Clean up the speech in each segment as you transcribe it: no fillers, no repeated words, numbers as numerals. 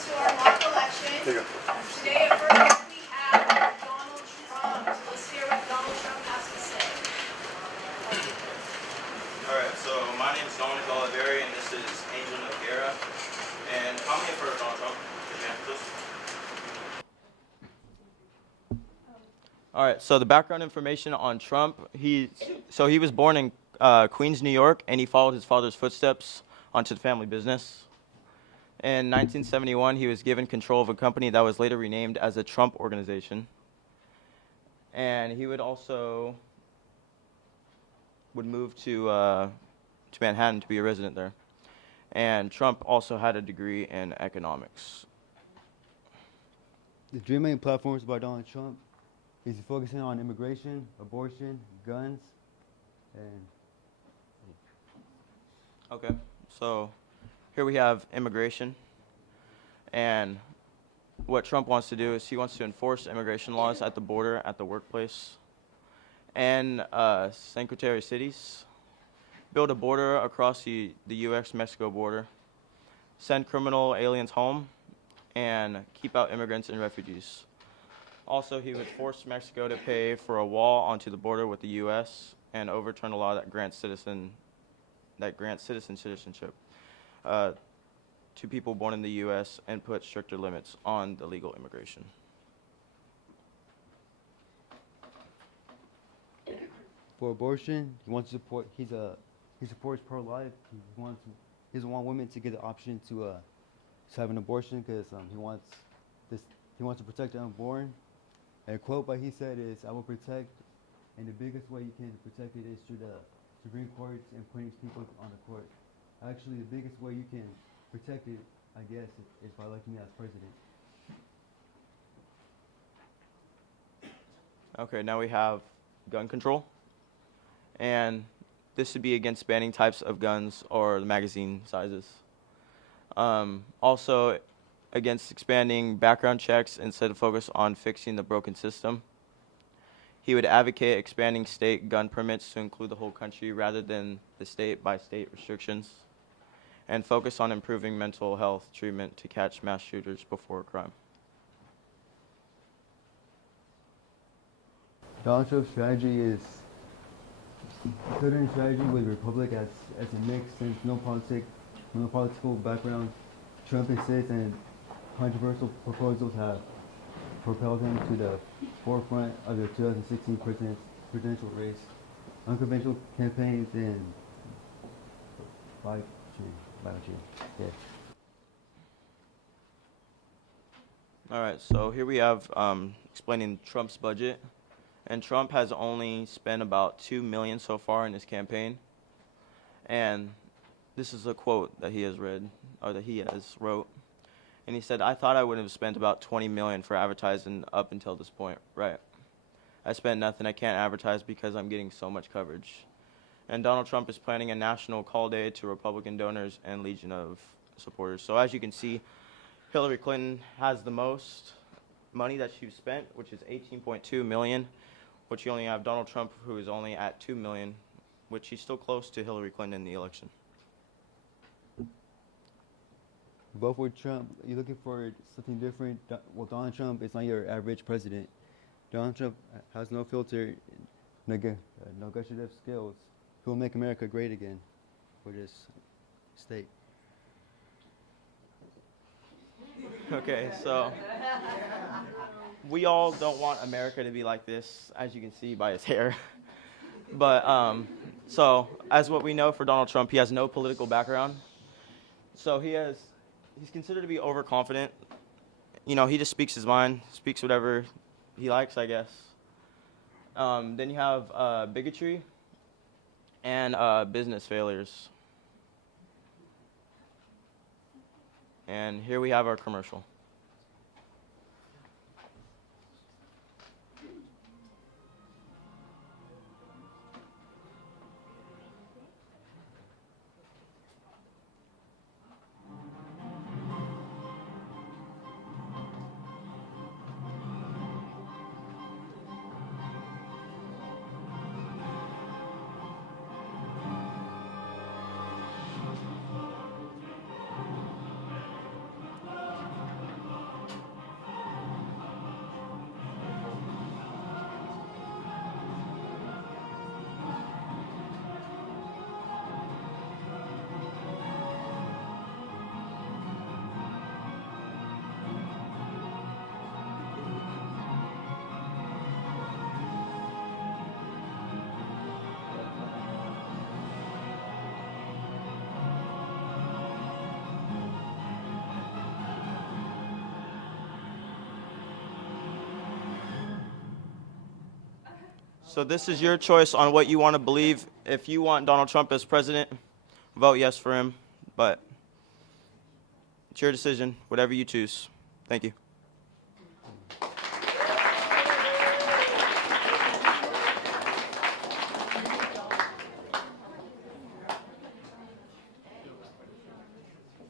to our mock election. Today at first we have Donald Trump. So let's hear what Donald Trump has to say. Alright, so my name is Dominic Oliveri and this is Angel Noguera. And how many have heard of Donald Trump? Alright, so the background information on Trump, he was born in Queens, New York, and he followed his father's footsteps onto the family business. In 1971, he was given control of a company that was later renamed as the Trump Organization. And he would move to Manhattan to be a resident there. And Trump also had a degree in economics. The three main platforms by Donald Trump is focusing on immigration, abortion, guns, and... Okay, so here we have immigration. And what Trump wants to do is he wants to enforce immigration laws at the border, at the workplace, and sanctuary cities, build a border across the U.S.-Mexico border, send criminal aliens home, and keep out immigrants and refugees. Also, he would force Mexico to pay for a wall onto the border with the U.S. and overturn a law that grants citizenship to people born in the U.S. and put stricter limits on the legal immigration. For abortion, he wants to support. He supports pro-life. He doesn't want women to get the option to have an abortion because he wants to protect the unborn. And a quote by he said is, "I will protect, and the biggest way you can protect it is through the Supreme Courts and putting people on the court. Actually, the biggest way you can protect it, I guess, is by electing me as president." Okay, now we have gun control. And this would be against banning types of guns or the magazine sizes. Also against expanding background checks instead of focus on fixing the broken system. He would advocate expanding state gun permits to include the whole country rather than the state-by-state restrictions, and focus on improving mental health treatment to catch mass shooters before crime. Donald Trump's strategy is considering strategy with Republic as a mix since no political background. Trump insists and controversial proposals have propelled him to the forefront of the 2016 presidential race. Unconventional campaigns and live stream. Yeah. All right, so here we have explaining Trump's budget. And Trump has only spent about $2 million so far in his campaign. And this is a quote that he has wrote. And he said, "I thought I would have spent about $20 million for advertising up until this point. Right. I spent nothing. I can't advertise because I'm getting so much coverage." And Donald Trump is planning a national call day to Republican donors and legion of supporters. So as you can see, Hillary Clinton has the most money that she's spent, which is $18.2 million, which you only have Donald Trump, who is only at $2 million, which he's still close to Hillary Clinton in the election. Vote for Trump. You're looking for something different. Well, Donald Trump is not your average president. Donald Trump has no filter, negotiative skills. He will make America great again for this state. Okay, so we all don't want America to be like this, as you can see by his hair. But so as what we know for Donald Trump, he has no political background. So he's considered to be overconfident. You know, he just speaks his mind, speaks whatever he likes, I guess. Then you have bigotry and business failures. And here we have our commercial. So this is your choice on what you want to believe. If you want Donald Trump as president, vote yes for him. But it's your decision, whatever you choose. Thank you.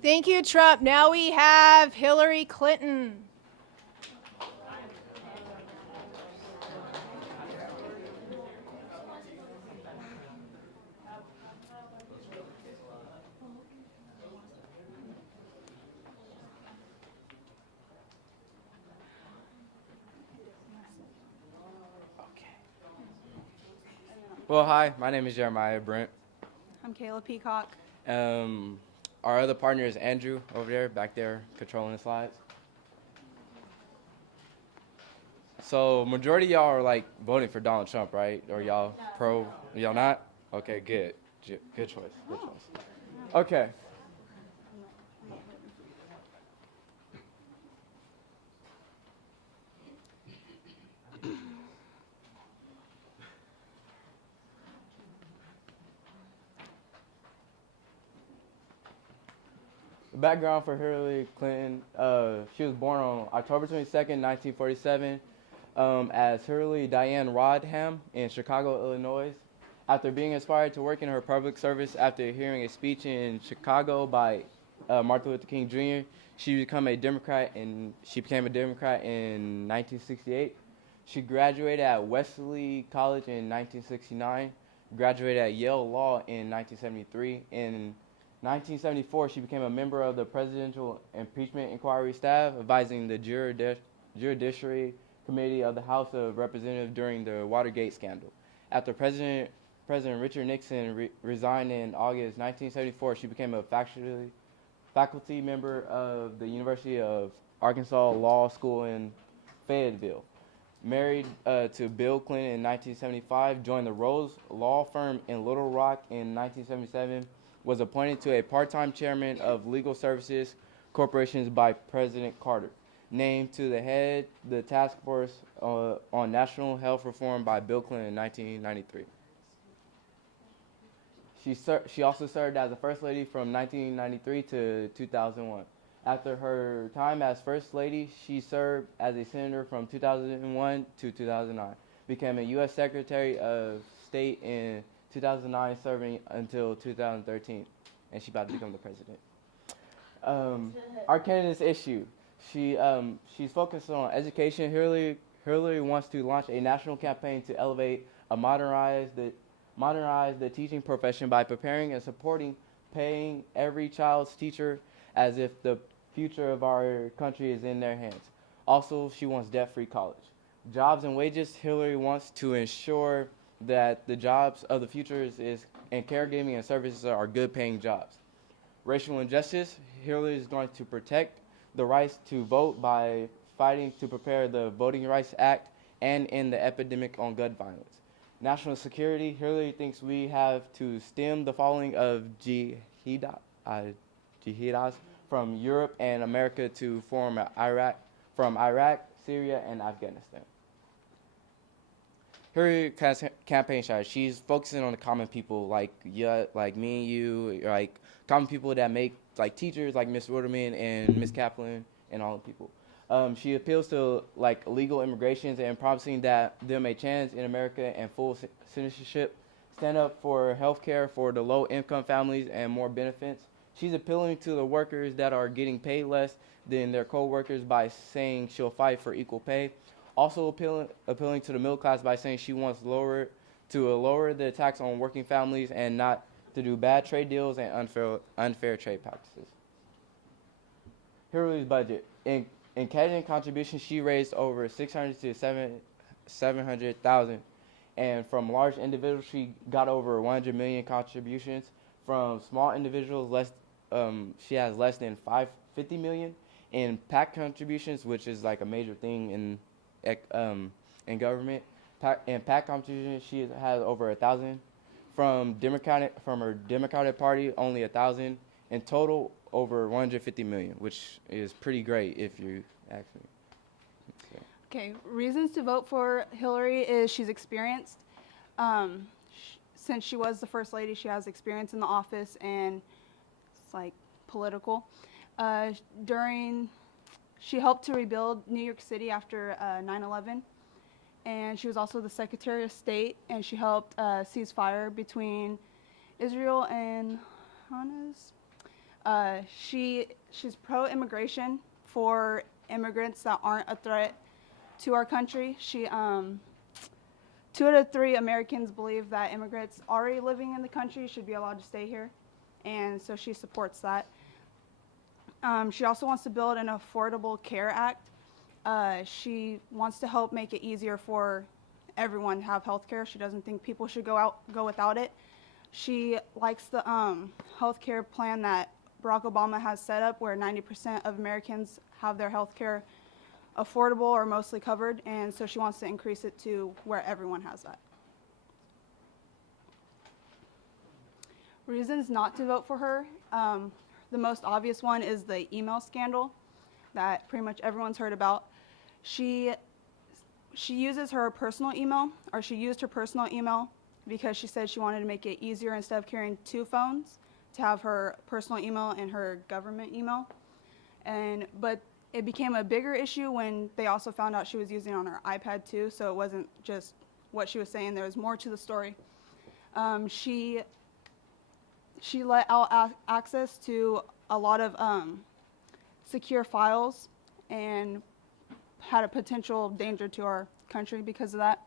Thank you, Trump. Now we have Hillary Clinton. Well, hi, my name is Jeremiah Brent. I'm Kayla Peacock. Our other partner is Andrew over there, back there, controlling the slides. So, majority of y'all are like voting for Donald Trump, right? Or y'all pro? Y'all not? Okay, good. Good choice. Good choice. Okay. Background for Hillary Clinton. She was born on October 22nd, 1947, as Hillary Diane Rodham in Chicago, Illinois. After being inspired to work in her public service after hearing a speech in Chicago by Martin Luther King Jr., she became a Democrat in 1968. She graduated at Wesley College in 1969, graduated at Yale Law in 1973. In 1974, she became a member of the Presidential Impeachment Inquiry Staff, advising the Judiciary Committee of the House of Representatives during the Watergate scandal. After President Richard Nixon resigned in August 1974, she became a faculty member of the University of Arkansas Law School in Fayetteville. Married to Bill Clinton in 1975, joined the Rose Law Firm in Little Rock in 1977, was appointed to a part-time chairman of Legal Services Corporations by President Carter, named to the head the task force on national health reform by Bill Clinton in 1993. She also served as a First Lady from 1993 to 2001. After her time as First Lady, she served as a senator from 2001 to 2009, became a U.S. Secretary of State in 2009, serving until 2013, and she's about to become the president. Our candidate's issue. She's focused on education. Hillary wants to launch a national campaign to elevate a modernize the teaching profession by preparing and supporting paying every child's teacher as if the future of our country is in their hands. Also, she wants debt-free college. Jobs and wages. Hillary wants to ensure that the jobs of the future is in caregiving and services are good paying jobs. Racial injustice. Hillary is going to protect the rights to vote by fighting to prepare the Voting Rights Act and end the epidemic on gun violence. National security. Hillary thinks we have to stem the falling of jihadas from Europe and America to form Iraq, Syria, and Afghanistan. Her campaign strategy, she's focusing on the common people like me and you, like common people that make like teachers like Miss Ruderman and Miss Kaplan and all the people. She appeals to like illegal immigrations and promising that them a chance in America and full citizenship, stand up for health care for the low-income families and more benefits. She's appealing to the workers that are getting paid less than their co-workers by saying she'll fight for equal pay. Also appealing to the middle class by saying she wants lower the tax on working families and not to do bad trade deals and unfair trade practices. Hillary's budget. In candidate contributions, she raised over $600 to $700,000, and from large individuals, she got over 100 million contributions. From small individuals, she has less than 50 million. In PAC contributions, which is like a major thing in government, in PAC contributions, she has over 1,000. From her Democratic Party, only 1,000. In total, over 150 million, which is pretty great if you ask me. Okay, reasons to vote for Hillary is she's experienced Since she was the first lady, she has experience in the office and it's like political. She helped to rebuild New York City after 9/11, and she was also the Secretary of State, and she helped cease fire between Israel and Hamas. She's pro-immigration for immigrants that aren't a threat to our country. 2 out of 3 Americans believe that immigrants already living in the country should be allowed to stay here, and so she supports that. She also wants to build an Affordable Care Act. She wants to help make it easier for everyone to have health care. She doesn't think people should go without it. She likes the health care plan that Barack Obama has set up, where 90% of Americans have their health care affordable or mostly covered, and so she wants to increase it to where everyone has that. Reasons not to vote for her. The most obvious one is the email scandal that pretty much everyone's heard about. She uses her personal email, or she used her personal email because she said she wanted to make it easier instead of carrying 2 phones to have her personal email and her government email. But it became a bigger issue when they also found out she was using it on her iPad too, so it wasn't just what she was saying. There was more to the story. She let out access to a lot of secure files and had a potential danger to our country because of that.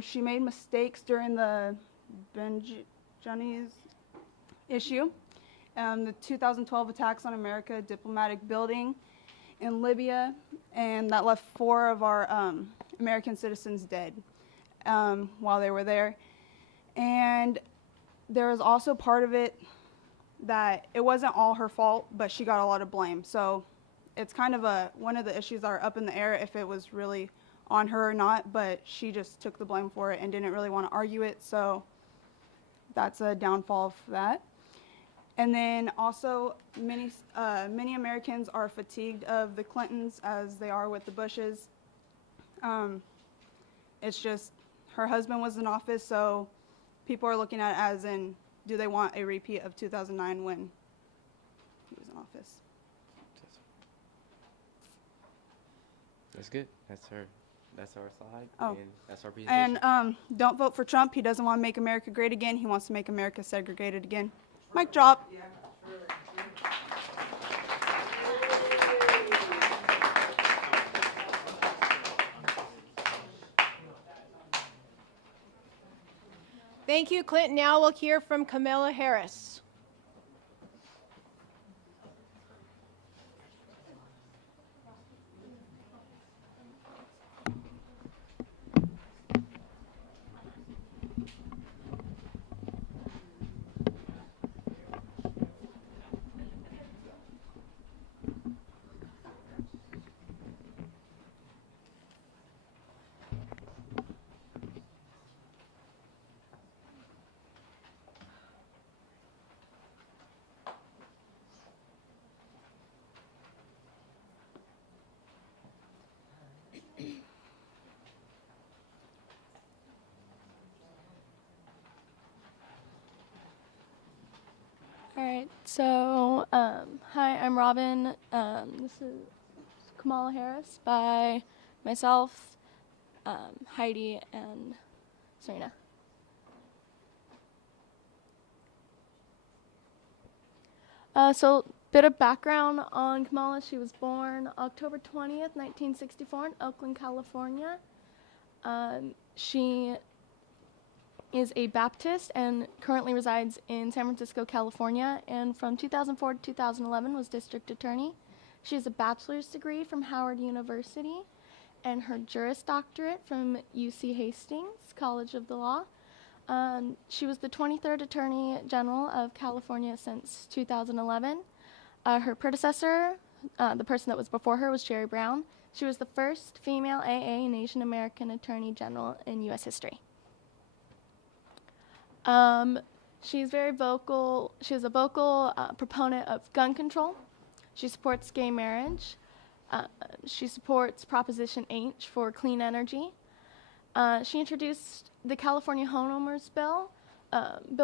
She made mistakes during the Benjanis issue, the 2012 attacks on America diplomatic building in Libya, and that left 4 of our American citizens dead while they were there. And there was also part of it that it wasn't all her fault, but she got a lot of blame. So it's kind of one of the issues that are up in the air if it was really on her or not, but she just took the blame for it and didn't really want to argue it, so that's a downfall of that. And then also many Americans are fatigued of the Clintons as they are with the Bushes. It's just her husband was in office, so people are looking at it as in, do they want a repeat of 2009 when he was in office? That's good. That's our slide. Oh. And that's our presentation. And don't vote for Trump. He doesn't want to make America great again. He wants to make America segregated again. Mic drop. Thank you, Clinton. Now we'll hear from Kamala Harris. All right, so hi, I'm Robin. This is Kamala Harris by myself, Heidi, and Serena. So bit of background on Kamala. She was born October 20th, 1964 in Oakland, California. She is a Baptist and currently resides in San Francisco, California, and from 2004 to 2011 was district attorney. She has a bachelor's degree from Howard University and her Juris Doctorate from UC Hastings College of the Law. She was the 23rd Attorney General of California since 2011. Her predecessor, the person that was before her, was Jerry Brown. She was the first female AA and Asian American Attorney General in U.S. history. She's very vocal. She's a vocal proponent of gun control. She supports gay marriage. She supports Proposition H for clean energy. She introduced the California Homeowners Bill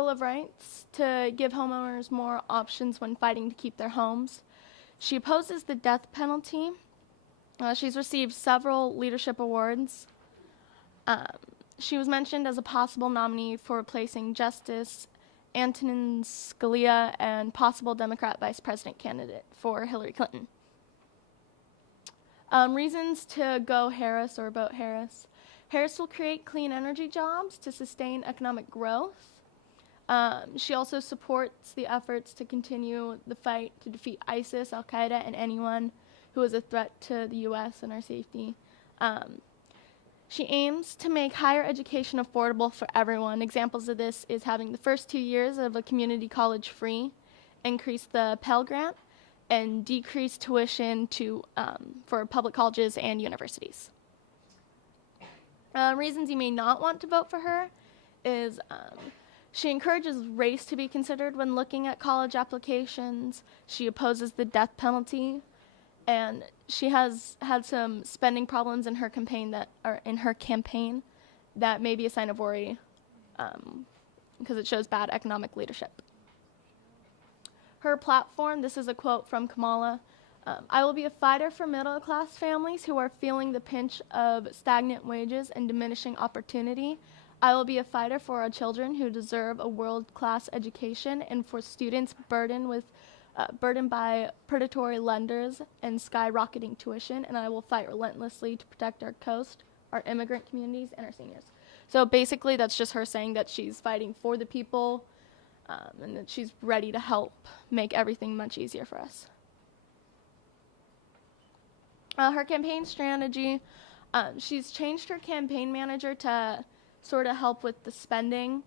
of Rights, to give homeowners more options when fighting to keep their homes. She opposes the death penalty. She's received several leadership awards. She was mentioned as a possible nominee for replacing Justice Antonin Scalia and possible Democrat vice president candidate for Hillary Clinton. Reasons to go Harris or vote Harris. Harris will create clean energy jobs to sustain economic growth. She also supports the efforts to continue the fight to defeat ISIS, Al-Qaeda, and anyone who is a threat to the U.S. and our safety. She aims to make higher education affordable for everyone. Examples of this is having the first 2 years of a community college free, increase the Pell Grant, and decrease tuition for public colleges and universities. Reasons you may not want to vote for her is she encourages race to be considered when looking at college applications. She opposes the death penalty, and she has had some spending problems in her campaign that may be a sign of worry because it shows bad economic leadership. Her platform, this is a quote from Kamala, I will be a fighter for middle-class families who are feeling the pinch of stagnant wages and diminishing opportunity. I will be a fighter for our children who deserve a world-class education and for students burdened by predatory lenders and skyrocketing tuition, and I will fight relentlessly to protect our coast, our immigrant communities, and our seniors. So basically that's just her saying that she's fighting for the people and that she's ready to help make everything much easier for us. Her campaign strategy, she's changed her campaign manager to sort of help with the spending.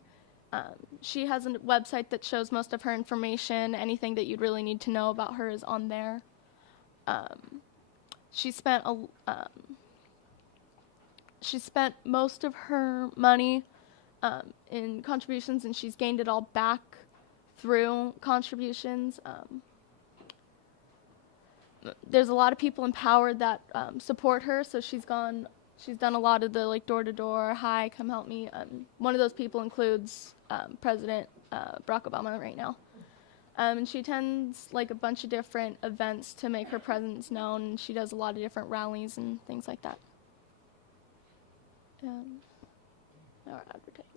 She has a website that shows most of her information. Anything that you'd really need to know about her is on there. She spent most of her money in contributions, and she's gained it all back through contributions. There's a lot of people in power that support her, so she's done a lot of the door-to-door, hi, come help me. One of those people includes President Barack Obama right now. And she attends a bunch of different events to make her presence known, and she does a lot of different rallies and things like that. Our advertisement.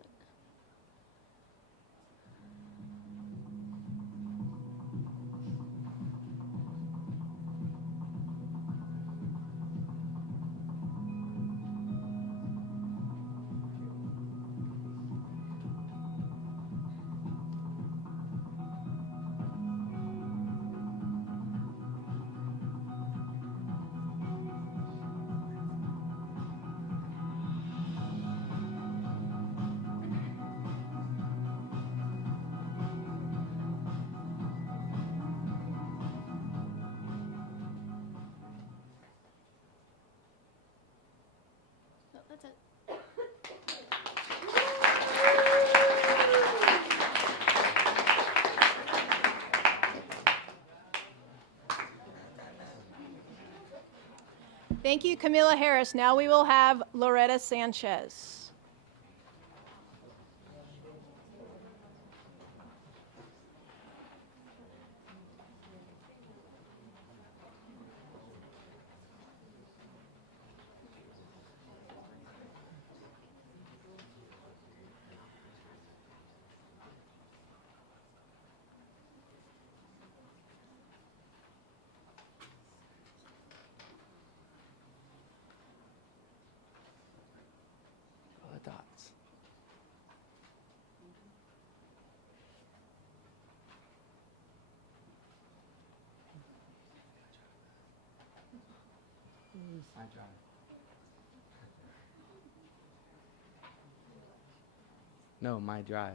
So that's it. Thank you, Kamala Harris. Now we will have Loretta Sanchez. Dots. My drive. No, my drive.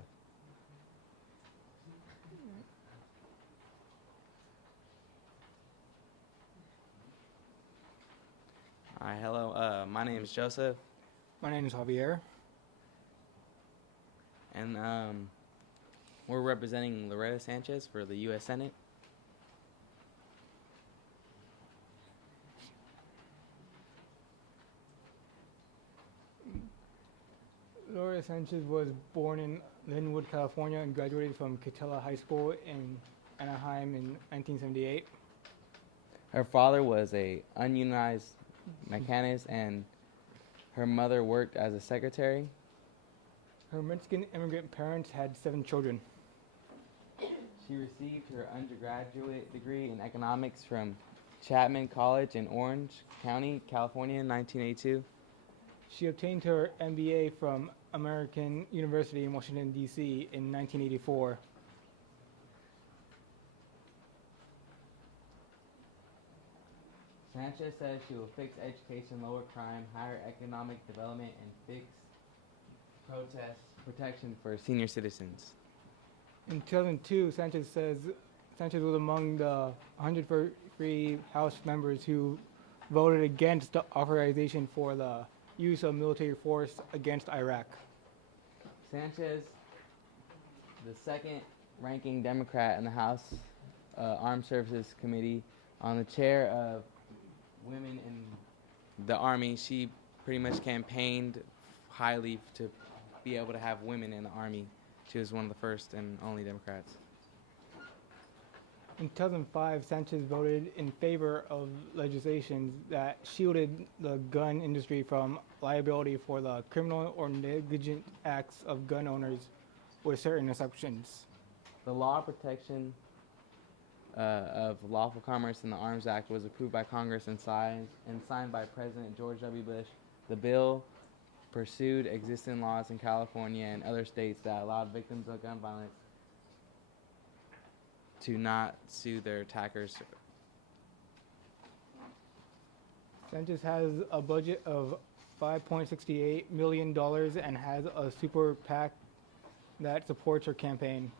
Hi, hello. My name is Joseph, My name is Javier. and we're representing Loretta Sanchez for the U.S. Senate. Laura Sanchez was born in Linwood, California, and graduated from Catella High School in Anaheim in 1978. Her father was a unionized mechanist, and her mother worked as a secretary. Her Mexican immigrant parents had 7 children. She received her undergraduate degree in economics from Chapman College in Orange County, California in 1982. She obtained her MBA from American University in Washington, D.C. in 1984. Sanchez says she will fix education, lower crime, higher economic development, and fix protest protection for senior citizens. In 2002, Sanchez was among the 103 House members who voted against the authorization for the use of military force against Iraq. Sanchez, the second ranking Democrat in the House Armed Services Committee, on the chair of women in the Army, she pretty much campaigned highly to be able to have women in the Army. She was one of the first and only Democrats. In 2005, Sanchez voted in favor of legislation that shielded the gun industry from liability for the criminal or negligent acts of gun owners with certain exceptions. The Law Protection of Lawful Commerce in the Arms Act was approved by Congress and signed by President George W. Bush. The bill pursued existing laws in California and other states that allowed victims of gun violence to not sue their attackers. Sanchez has a budget of $5.68 million and has a super PAC that supports her campaign.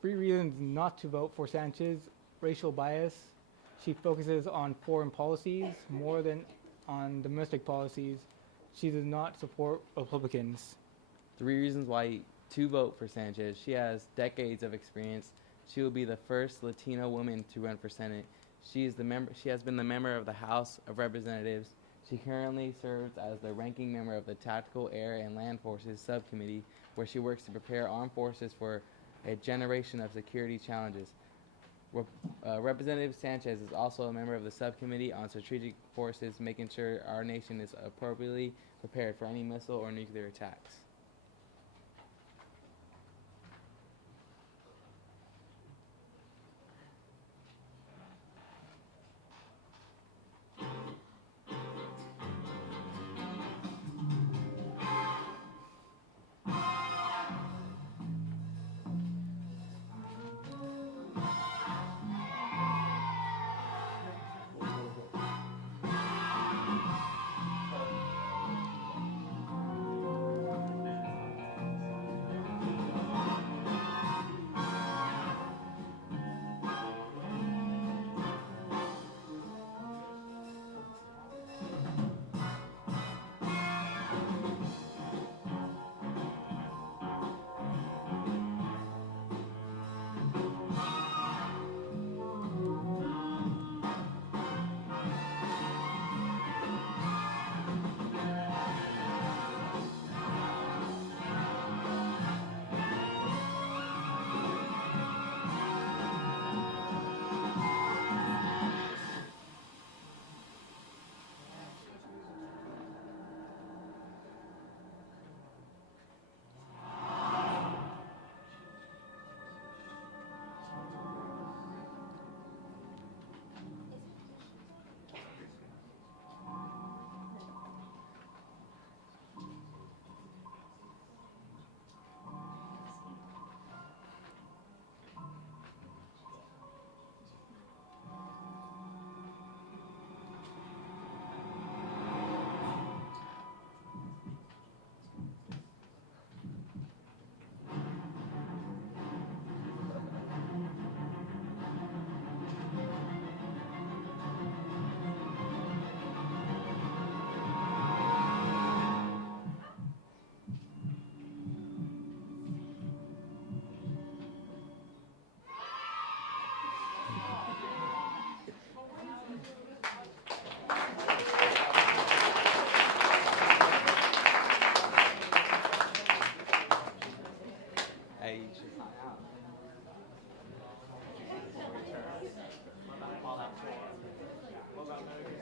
Three reasons not to vote for Sanchez: racial bias. She focuses on foreign policies more than on domestic policies. She does not support Republicans. 3 reasons why to vote for Sanchez. She has decades of experience. She will be the first Latino woman to run for Senate. She has been the member of the House of Representatives. She currently serves as the ranking member of the Tactical Air and Land Forces Subcommittee, where she works to prepare armed forces for a generation of security challenges. Representative Sanchez is also a member of the Subcommittee on Strategic Forces, making sure our nation is appropriately prepared for any missile or nuclear attacks.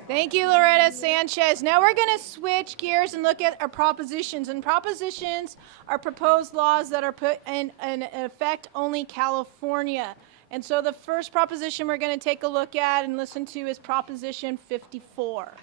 Thank you, Loretta Sanchez. Now we're going to switch gears and look at our propositions. And propositions are proposed laws that are put in effect only California. And so the first proposition we're going to take a look at and listen to is Proposition 54.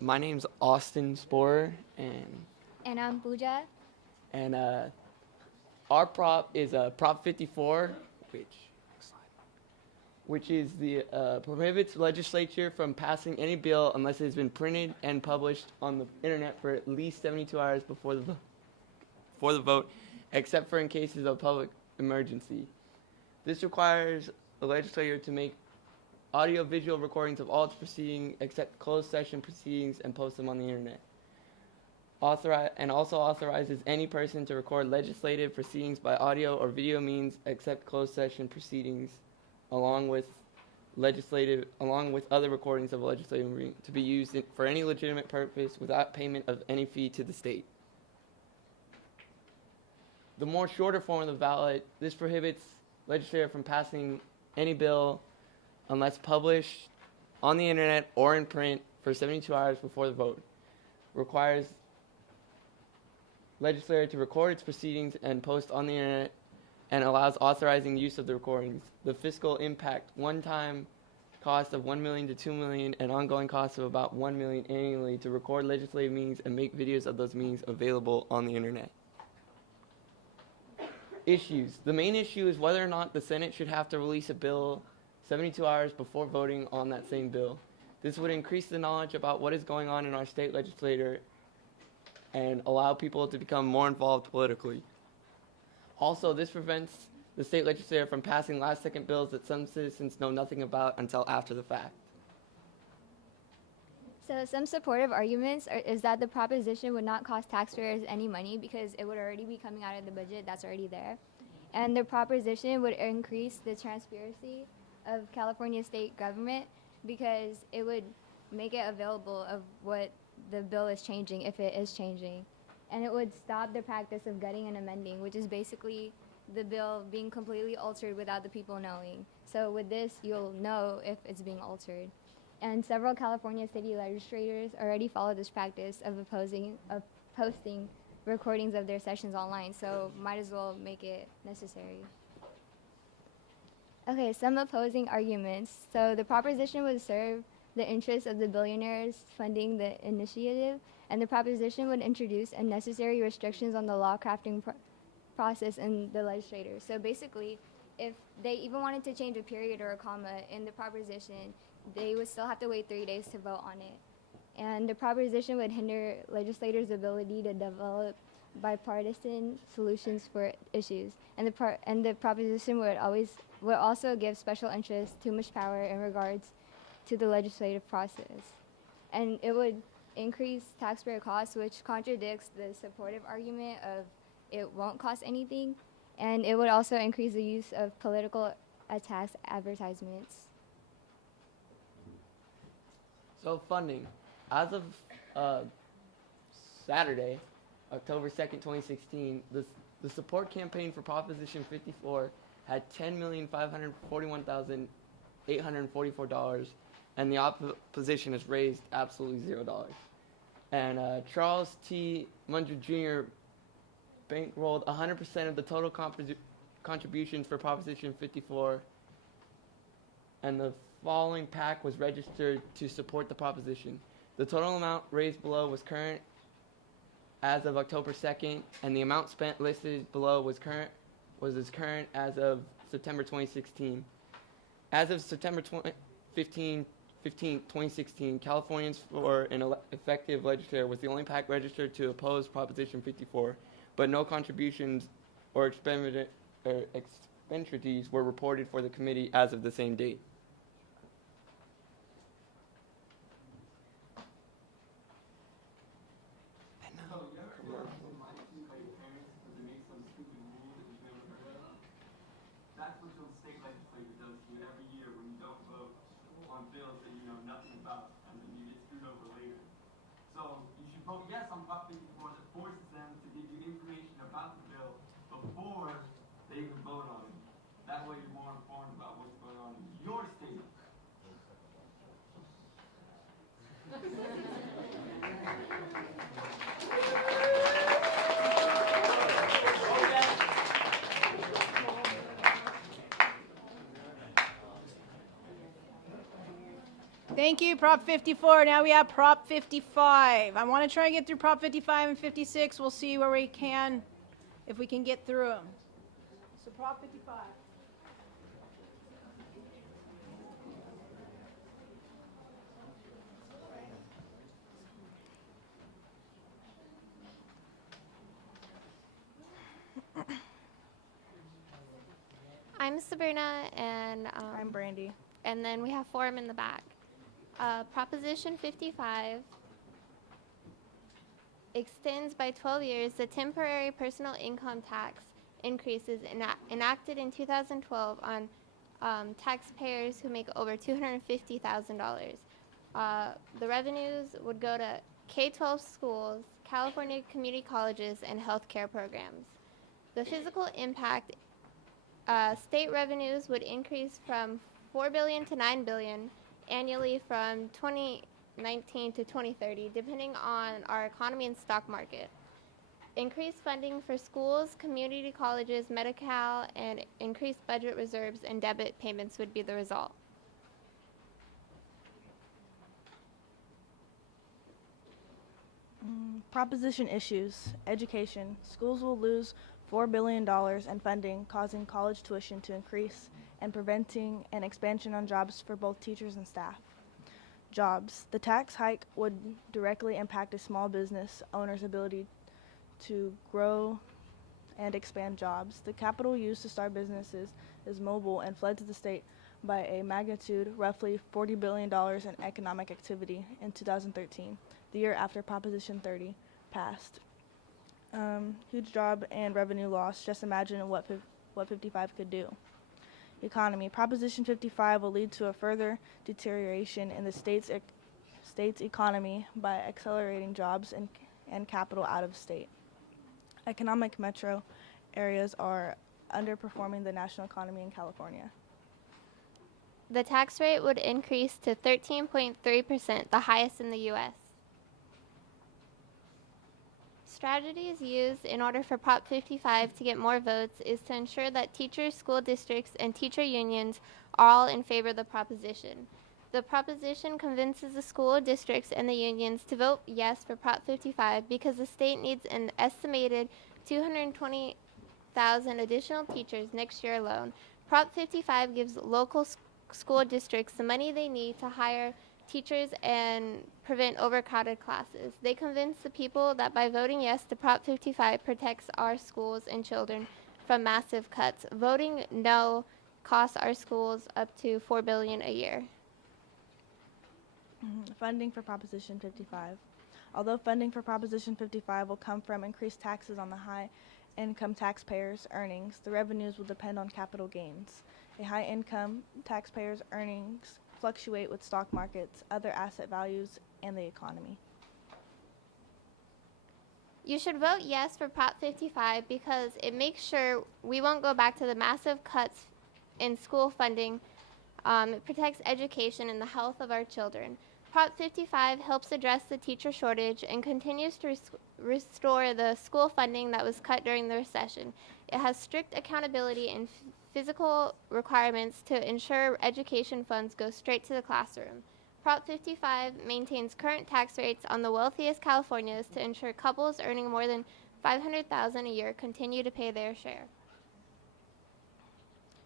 My name's Austin Sporer, And I'm Pooja. and our prop is Prop 54, which is the prohibits legislature from passing any bill unless it has been printed and published on the internet for at least 72 hours before the vote, except for in cases of public emergency. This requires the legislature to make audio-visual recordings of all its proceedings except closed session proceedings and post them on the internet. And also authorizes any person to record legislative proceedings by audio or video means except closed session proceedings, along with other recordings of a legislative meeting to be used for any legitimate purpose without payment of any fee to the state. The more shorter form of the ballot, this prohibits legislature from passing any bill unless published on the internet or in print for 72 hours before the vote. Requires legislature to record its proceedings and post on the internet, and allows authorizing use of the recordings. The fiscal impact, one-time cost of $1 million to $2 million, and ongoing costs of about $1 million annually to record legislative meetings and make videos of those meetings available on the internet. Issues. The main issue is whether or not the Senate should have to release a bill 72 hours before voting on that same bill. This would increase the knowledge about what is going on in our state legislature and allow people to become more involved politically. Also, this prevents the state legislature from passing last-second bills that some citizens know nothing about until after the fact. So some supportive arguments is that the proposition would not cost taxpayers any money because it would already be coming out of the budget that's already there. And the proposition would increase the transparency of California state government because it would make it available of what the bill is changing, if it is changing. And it would stop the practice of gutting and amending, which is basically the bill being completely altered without the people knowing. So with this, you'll know if it's being altered. And several California city legislators already follow this practice of posting recordings of their sessions online, so might as well make it necessary. Okay, some opposing arguments. So the proposition would serve the interests of the billionaires funding the initiative, and the proposition would introduce unnecessary restrictions on the law crafting process in the legislators. So basically, if they even wanted to change a period or a comma in the proposition, they would still have to wait 3 days to vote on it. And the proposition would hinder legislators' ability to develop bipartisan solutions for issues. And the proposition would also give special interests too much power in regards to the legislative process. And it would increase taxpayer costs, which contradicts the supportive argument of it won't cost anything. And it would also increase the use of political attacks advertisements. So funding. As of Saturday, October 2nd, 2016, the support campaign for Proposition 54 had $10,541,844, and the opposition has raised absolutely $0. And Charles T. Munger Jr. bankrolled 100% of the total contributions for Proposition 54, and the following PAC was registered to support the proposition. The total amount raised below was current as of October 2nd, and the amount spent listed below was as current as of September 2016. As of September 15, 2016, Californians for an Effective Legislature was the only PAC registered to oppose Proposition 54, but no contributions or expenditures were reported for the committee as of the same date. what your state legislature does to you every year when you don't vote on bills that you know nothing about, and then you get screwed over later. So you should vote yes on Prop 54 that forces them to give you information about the bill before they even vote on it. That way you're more informed about what's going on in your state. Thank you, Prop 54. Now we have Prop 55. I want to try and get through Prop 55 and 56. We'll see where we can, if we can get through them. So Prop 55. I'm Sabrina, and I'm Brandy. and then we have Forum in the back. Proposition 55 extends by 12 years the temporary personal income tax increases enacted in 2012 on taxpayers who make over $250,000. The revenues would go to K-12 schools, California community colleges, and healthcare programs. The physical impact, state revenues would increase from $4 billion to $9 billion annually from 2019 to 2030, depending on our economy and stock market. Increased funding for schools, community colleges, Medi-Cal, and increased budget reserves and debit payments would be the result. Proposition issues. Education. Schools will lose $4 billion in funding, causing college tuition to increase and preventing an expansion on jobs for both teachers and staff. Jobs. The tax hike would directly impact a small business owner's ability to grow and expand jobs. The capital used to start businesses is mobile and fled to the state by a magnitude roughly $40 billion in economic activity in 2013, the year after Proposition 30 passed. Huge job and revenue loss. Just imagine what 55 could do. Economy. Proposition 55 will lead to a further deterioration in the state's economy by accelerating jobs and capital out of state. Economic metro areas are underperforming the national economy in California. The tax rate would increase to 13.3%, the highest in the U.S. Strategies used in order for Prop 55 to get more votes is to ensure that teachers, school districts, and teacher unions are all in favor of the proposition. The proposition convinces the school districts and the unions to vote yes for Prop 55 because the state needs an estimated 220,000 additional teachers next year alone. Prop 55 gives local school districts the money they need to hire teachers and prevent overcrowded classes. They convince the people that by voting yes to Prop 55 protects our schools and children from massive cuts. Voting no costs our schools up to $4 billion a year. Funding for Proposition 55. Although funding for Proposition 55 will come from increased taxes on the high-income taxpayers' earnings, the revenues will depend on capital gains. A high-income taxpayer's earnings fluctuate with stock markets, other asset values, and the economy. You should vote yes for Prop 55 because it makes sure we won't go back to the massive cuts in school funding. It protects education and the health of our children. Prop 55 helps address the teacher shortage and continues to restore the school funding that was cut during the recession. It has strict accountability and physical requirements to ensure education funds go straight to the classroom. Prop 55 maintains current tax rates on the wealthiest Californians to ensure couples earning more than $500,000 a year continue to pay their share.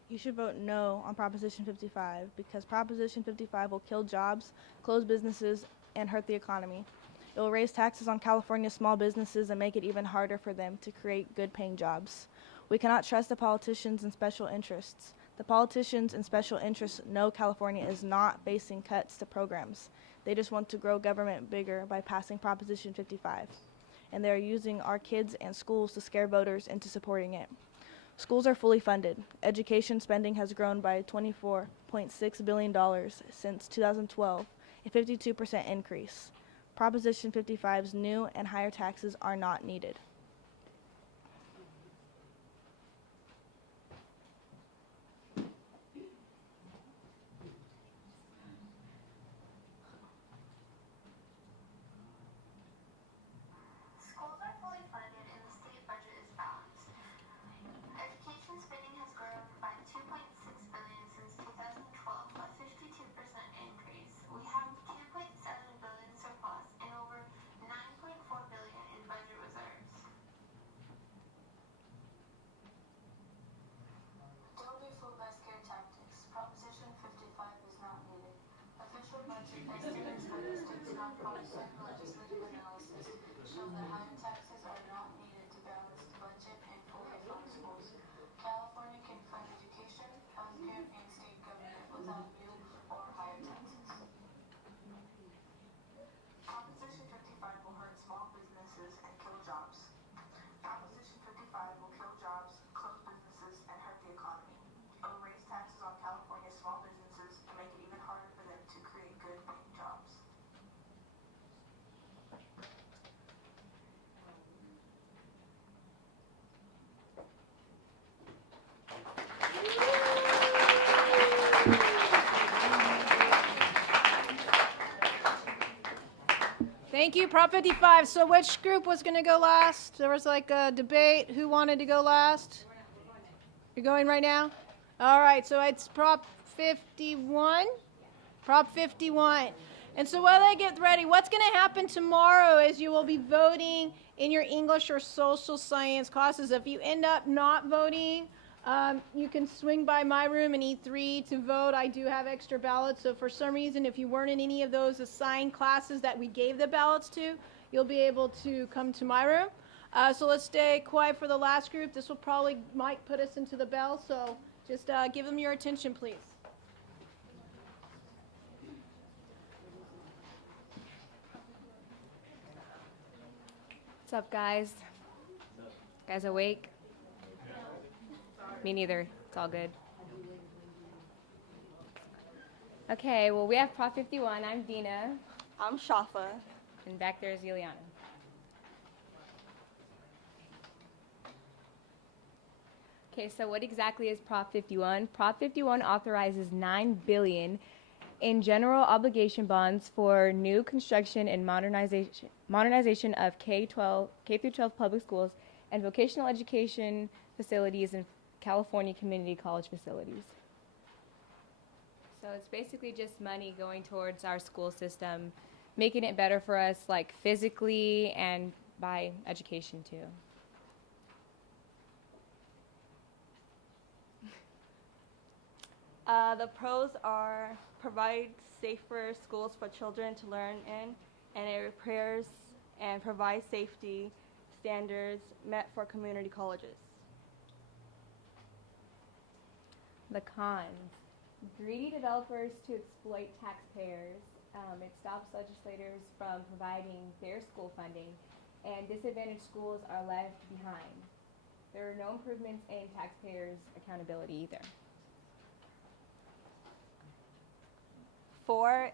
You should vote no on Proposition 55 because Proposition 55 will kill jobs, close businesses, and hurt the economy. It will raise taxes on California's small businesses and make it even harder for them to create good-paying jobs. We cannot trust the politicians and special interests. The politicians and special interests know California is not facing cuts to programs. They just want to grow government bigger by passing Proposition 55. And they are using our kids and schools to scare voters into supporting it. Schools are fully funded. Education spending has grown by $24.6 billion since 2012, a 52% increase. Proposition 55's new and higher taxes are not needed. Schools are fully funded and the state budget is balanced. Education spending has grown by $2.6 billion since 2012, a 52% increase. We have $2.7 billion surplus and over $9.4 billion in budget reserves. Don't be fooled by scare tactics. Proposition 55 is not needed. Official budget estimates by the state's nonpartisan legislative analysis show that higher taxes are not needed to balance the budget and fully fund schools. California can fund education, healthcare, and state government without new or higher taxes. Proposition 55 will hurt small businesses and kill jobs. Proposition 55 will kill jobs, close businesses, and hurt the economy. It will raise taxes on California's small businesses and make it even harder for them to create good paying jobs. Thank you, Prop 55. So which group was going to go last? There was like a debate. Who wanted to go last? You're going right now? All right, so it's Prop 51? Prop 51. And so while they get ready, what's going to happen tomorrow is you will be voting in your English or social science classes. If you end up not voting, you can swing by my room in E3 to vote. I do have extra ballots, so for some reason, if you weren't in any of those assigned classes that we gave the ballots to, you'll be able to come to my room. So let's stay quiet for the last group. This will probably might put us into the bell, so just give them your attention, please. What's up, guys? Guys awake? Me neither. It's all good. Okay, well, we have Prop 51. I'm Dina. I'm Shafa. And back there is Yuliana. Okay, so what exactly is Prop 51? Prop 51 authorizes $9 billion in general obligation bonds for new construction and modernization of K through 12 public schools and vocational education facilities and California community college facilities. So it's basically just money going towards our school system, making it better for us, like physically and by education too. The pros are provide safer schools for children to learn in, and it repairs and provides safety standards met for community colleges. The cons. Greedy developers to exploit taxpayers. It stops legislators from providing fair school funding, and disadvantaged schools are left behind. There are no improvements in taxpayers' accountability either. 4,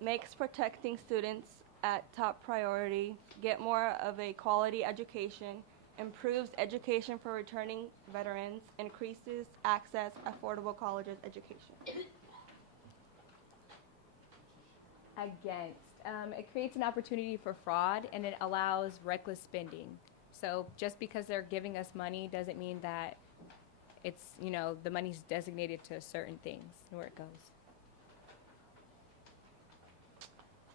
makes protecting students at top priority, get more of a quality education, improves education for returning veterans, increases access affordable colleges education. Against. It creates an opportunity for fraud, and it allows reckless spending. So just because they're giving us money doesn't mean that it's, the money's designated to certain things and where it goes.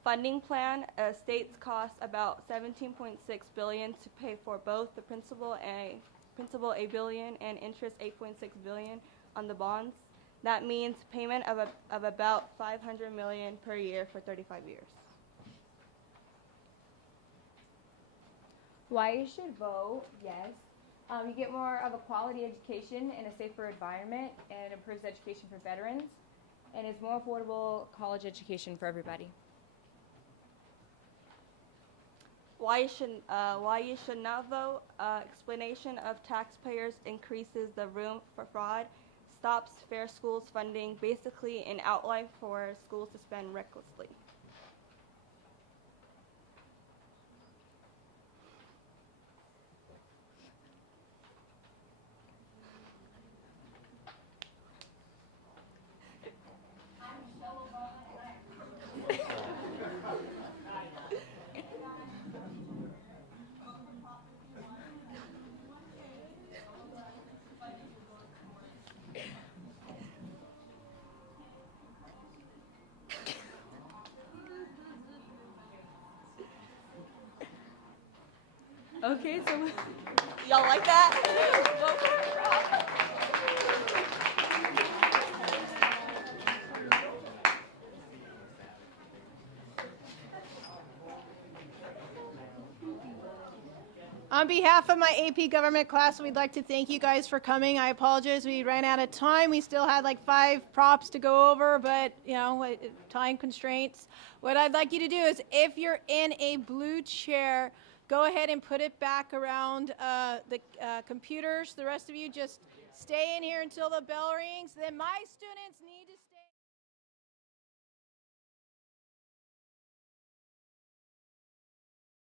Funding plan, states cost about $17.6 billion to pay for both the principal $1 billion and interest $8.6 billion on the bonds. That means payment of about $500 million per year for 35 years. Why you should vote? Yes. You get more of a quality education and a safer environment, and improves education for veterans, and it's more affordable college education for everybody. why you should not vote. Explanation of taxpayers increases the room for fraud, stops fair schools funding, basically an outline for schools to spend recklessly. Okay, so y'all like that? Vote for Prop. On behalf of my AP government class, we'd like to thank you guys for coming. I apologize, we ran out of time. We still had like 5 props to go over, but time constraints. What I'd like you to do is, if you're in a blue chair, go ahead and put it back around the computers. The rest of you just stay in here until the bell rings. Then my students need to stay.